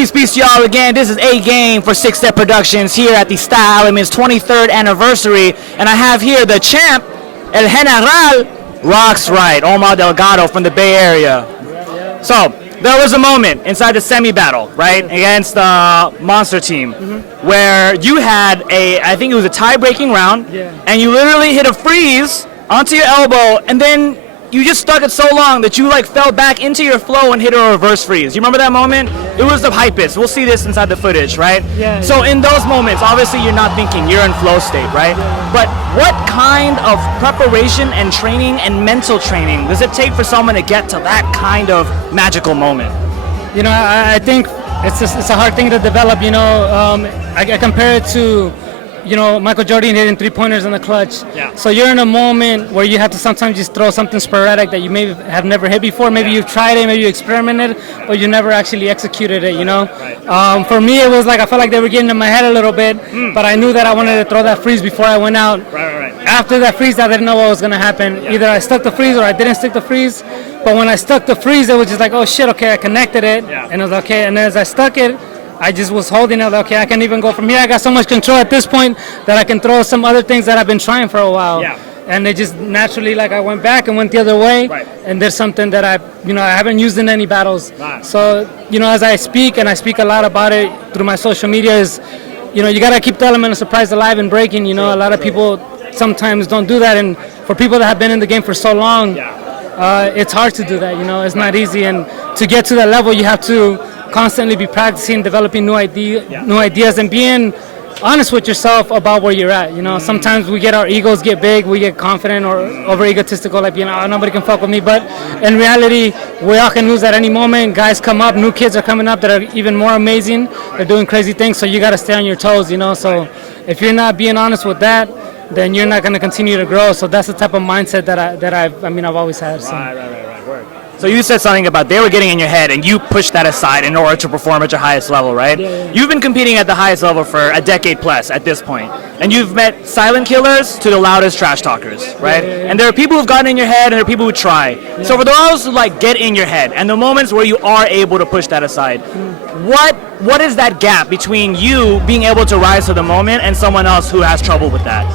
Peace to y'all again. This is A Game for Six Step Productions here at the Style Elements 23rd anniversary. And I have here the champ, El General, Roxrite, Omar Delgado from the Bay Area. So, there was a moment inside the semi-battle, right, against the Monster team, where you had I think it was a tie-breaking round, and you literally hit a freeze onto your elbow, and then you just stuck it so long that you like fell back into your flow and hit a reverse freeze. You remember that moment? It was the hypest. We'll see this inside the footage, right? So in those moments, obviously you're not thinking, you're in flow state, right? But what kind of preparation and training and mental training does it take for someone to get to that kind of magical moment? You know, I think it's a hard thing to develop. You know, I compare it to, you know, Michael Jordan hitting three-pointers in the clutch. So you're in a moment where you have to sometimes just throw something sporadic that you may have never hit before. Maybe you've tried it, maybe you experimented, but you never actually executed it, you know? For me, it was like I felt like they were getting in my head a little bit, but I knew that I wanted to throw that freeze before I went out. After that freeze, I didn't know what was going to happen. Either I stuck the freeze or I didn't stick the freeze. But when I stuck the freeze, it was just like, oh, shit, okay, I connected it. And it was okay. And then as I stuck it, I just was holding it, okay, I can even go from here. I got so much control at this point that I can throw some other things that I've been trying for a while. And it just naturally, like, I went back and went the other way. And there's something that I haven't used in any battles. So, you know, as I speak, and I speak a lot about it through my social media, is, you know, you got to keep the element of surprise alive and breaking. You know, a lot of people sometimes don't do that. And for people that have been in the game for so long, it's hard to do that, you know. It's not easy. And to get to that level, you have to constantly be practicing, developing new ideas, and being honest with yourself about where you're at. You know, sometimes our egos get big, we get confident or over egotistical, like, you know, nobody can fuck with me. But in reality, we all can lose at any moment. Guys come up, new kids are coming up that are even more amazing. They're doing crazy things, so you got to stay on your toes. You know, so if you're not being honest with that, then you're not going to continue to grow. So that's the type of mindset that I've always had. So. So you said something about they were getting in your head and you pushed that aside in order to perform at your highest level, right? You've been competing at the highest level for a decade plus at this point. And you've met silent killers to the loudest trash talkers, right? And there are people who've gotten in your head and there are people who try. So for those who like get in your head and the moments where you are able to push that aside, what is that gap between you being able to rise to the moment and someone else who has trouble with that?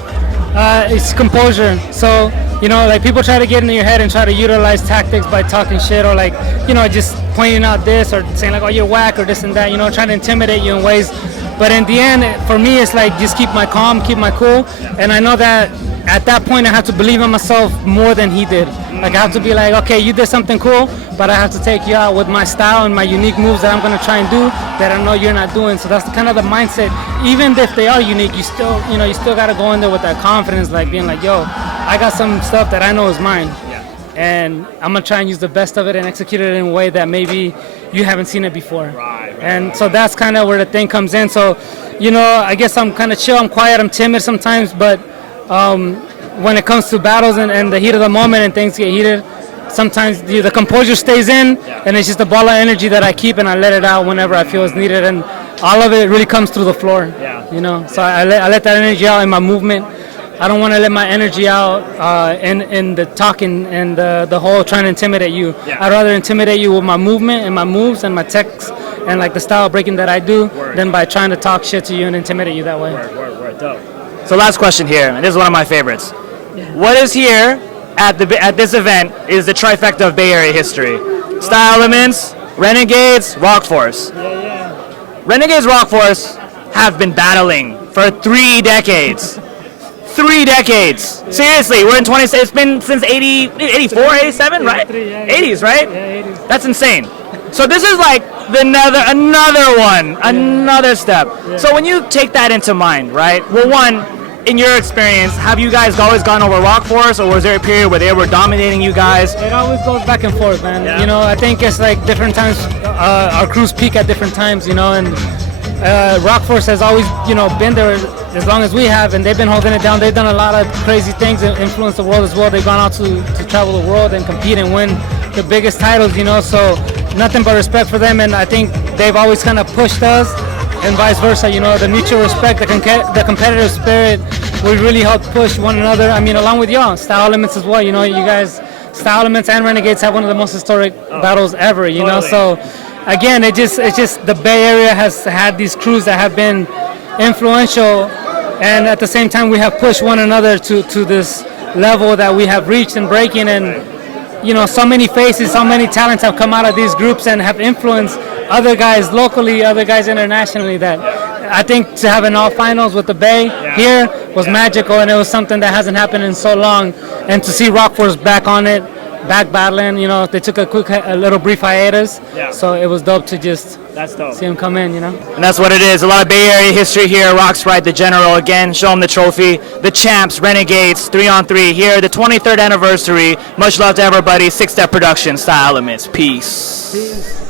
It's composure. So, you know, like, people try to get in your head and try to utilize tactics by talking shit or, like, you know, just pointing out this or saying, like, oh, you're whack or this and that, you know, trying to intimidate you in ways. But in the end, for me, it's like, just keep my calm, keep my cool. And I know that at that point, I have to believe in myself more than he did. Like, I have to be like, okay, you did something cool, but I have to take you out with my style and my unique moves that I'm going to try and do that I know you're not doing. So that's kind of the mindset. Even if they are unique, you still got to go in there with that confidence, like being like, yo, I got some stuff that I know is mine. And I'm going to try and use the best of it and execute it in a way that maybe you haven't seen it before. And so that's kind of where the thing comes in. So, you know, I guess I'm kind of chill, I'm quiet, I'm timid sometimes, but when it comes to battles and the heat of the moment and things get heated, sometimes the composure stays in, and it's just a ball of energy that I keep and I let it out whenever I feel it's needed, and all of it really comes through the floor. You know, so I let that energy out in my movement. I don't want to let my energy out in the talking and the whole trying to intimidate you. I'd rather intimidate you with my movement and my moves and my techs and like the style breaking that I do than by trying to talk shit to you and intimidate you that way. Dope. So last question here, and this is one of my favorites. What is here at this event is the trifecta of Bay Area history. Style Elements, Renegades, Rock Force. Renegades, Rock Force have been battling for 3 decades. 3 decades. Seriously, we're in it's been since 84, 87, right? 80s, right? 80s. That's insane. So this is like another step. So when you take that into mind, right? Well, one, in your experience, have you guys always gone over Rock Force, or was there a period where they were dominating you guys? It always goes back and forth, man. You know, I think it's like different times, our crews peak at different times, you know, and Rock Force has always, you know, been there as long as we have, and they've been holding it down. They've done a lot of crazy things and influenced the world as well. They've gone out to travel the world and compete and win the biggest titles, you know, so nothing but respect for them, and I think they've always kind of pushed us and vice versa, you know, the mutual respect, the competitive spirit, we really help push one another. I mean, along with y'all, Style Elements as well, you know, you guys, Style Elements and Renegades have one of the most historic battles ever, you know, so again, it's just the Bay Area has had these crews that have been influential, and at the same time we have pushed one another to this level that we have reached in breaking. And so many faces, so many talents have come out of these groups and have influenced other guys locally, other guys internationally, that I think to have an all finals with the Bay here was magical, and it was something that hasn't happened in so long. And to see Rock Force back on it, back battling, they took a little brief hiatus, so it was dope to just see them come in, And that's what it is. A lot of Bay Area history here. Roxrite, the general, again, show them the trophy. The champs, Renegades, 3-on-3 here, the 23rd anniversary. Much love to everybody. Six Step Productions, Style Elements. Peace.